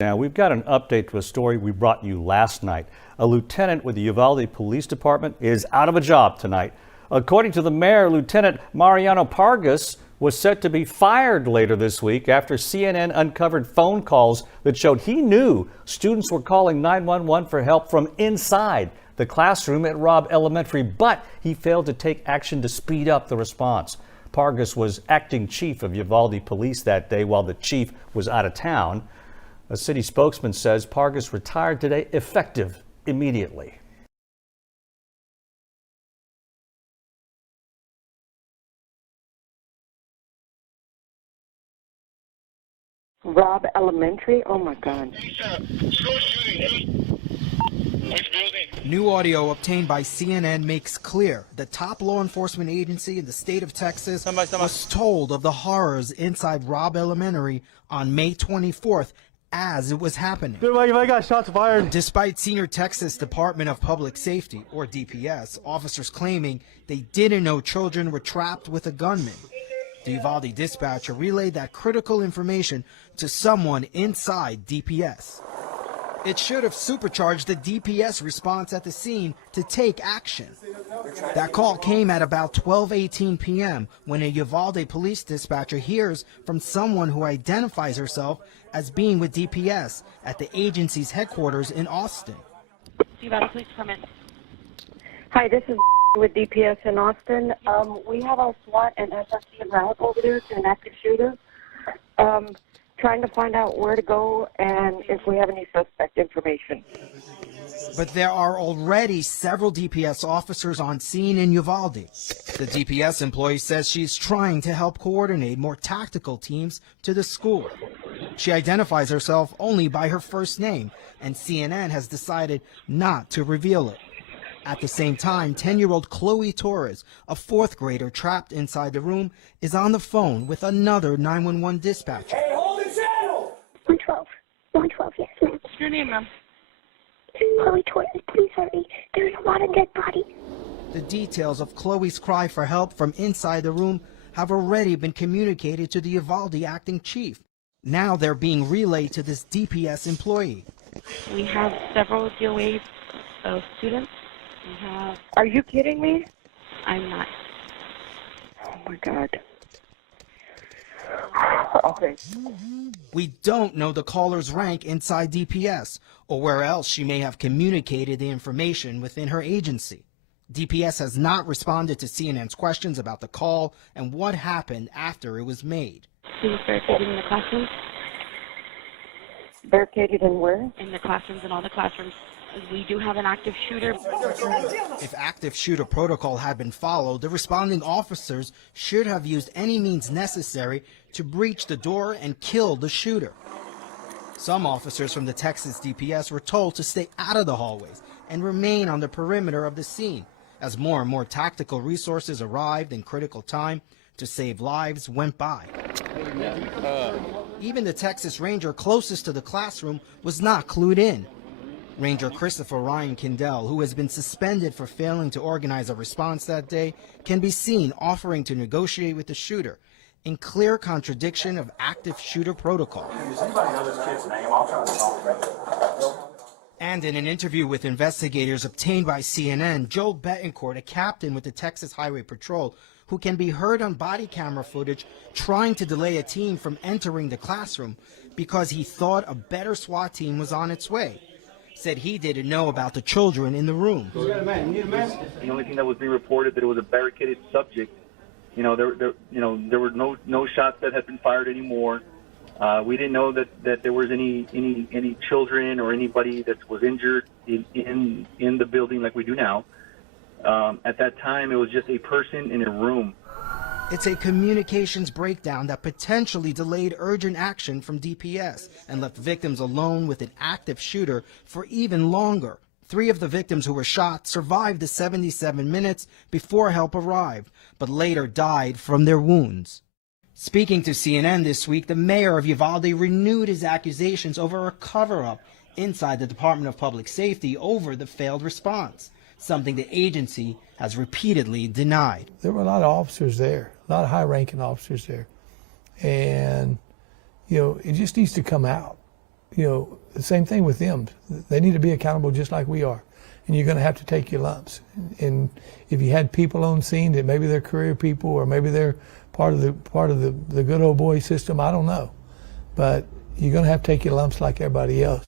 Now, we've got an update to a story we brought you last night. A lieutenant with the Uvalde Police Department is out of a job tonight. According to the mayor, Lieutenant Mariano Pargas was set to be fired later this week after CNN uncovered phone calls that showed he knew students were calling 911 for help from inside the classroom at Robb Elementary, but he failed to take action to speed up the response. Pargas was acting chief of Uvalde Police that day while the chief was out of town. A city spokesman says Pargas retired today, effective immediately. Robb Elementary? Oh my God. New audio obtained by CNN makes clear the top law enforcement agency in the state of Texas was told of the horrors inside Robb Elementary on May 24th as it was happening. I got shots fired. Despite Senior Texas Department of Public Safety, or DPS, officers claiming they didn't know children were trapped with a gunman. The Uvalde dispatcher relayed that critical information to someone inside DPS. It should have supercharged the DPS response at the scene to take action. That call came at about 12:18 p.m. when a Uvalde police dispatcher hears from someone who identifies herself as being with DPS at the agency's headquarters in Austin. Uvalde Police Department. Hi, this is with DPS in Austin. We have our SWAT and SRC route over there to an active shooter. Trying to find out where to go and if we have any suspect information. But there are already several DPS officers on scene in Uvalde. The DPS employee says she's trying to help coordinate more tactical teams to the school. She identifies herself only by her first name, and CNN has decided not to reveal it. At the same time, 10-year-old Chloe Torres, a fourth grader trapped inside the room, is on the phone with another 911 dispatcher. Hey, hold the channel! 112. 112, yes, ma'am. What's your name, ma'am? Chloe Torres, please hurry. There's a lot of dead bodies. The details of Chloe's cry for help from inside the room have already been communicated to the Uvalde acting chief. Now they're being relayed to this DPS employee. We have several DOA students. Are you kidding me? I'm not. Oh my God. Okay. We don't know the caller's rank inside DPS or where else she may have communicated the information within her agency. DPS has not responded to CNN's questions about the call and what happened after it was made. Students barricaded in the classrooms. Barricaded in where? In the classrooms, in all the classrooms. We do have an active shooter. If active shooter protocol had been followed, the responding officers should have used any means necessary to breach the door and kill the shooter. Some officers from the Texas DPS were told to stay out of the hallways and remain on the perimeter of the scene as more and more tactical resources arrived in critical time to save lives went by. Even the Texas Ranger closest to the classroom was not clued in. Ranger Christopher Ryan Kindell, who has been suspended for failing to organize a response that day, can be seen offering to negotiate with the shooter in clear contradiction of active shooter protocol. And in an interview with investigators obtained by CNN, Joe Betancourt, a captain with the Texas Highway Patrol, who can be heard on body camera footage trying to delay a team from entering the classroom because he thought a better SWAT team was on its way, said he didn't know about the children in the room. You got a man. You need a man? The only thing that was being reported that it was a barricaded subject. There were no shots that had been fired anymore. We didn't know that there was any children or anybody that was injured in the building like we do now. At that time, it was just a person in a room. It's a communications breakdown that potentially delayed urgent action from DPS and left victims alone with an active shooter for even longer. 3 of the victims who were shot survived the 77 minutes before help arrived, but later died from their wounds. Speaking to CNN this week, the mayor of Uvalde renewed his accusations over a cover-up inside the Department of Public Safety over the failed response, something the agency has repeatedly denied. There were a lot of officers there, a lot of high-ranking officers there. And, it just needs to come out. the same thing with them. They need to be accountable just like we are. And you're going to have to take your lumps. And if you had people on scene that maybe they're career people or maybe they're part of the good old boy system, I don't know. But you're going to have to take your lumps like everybody else.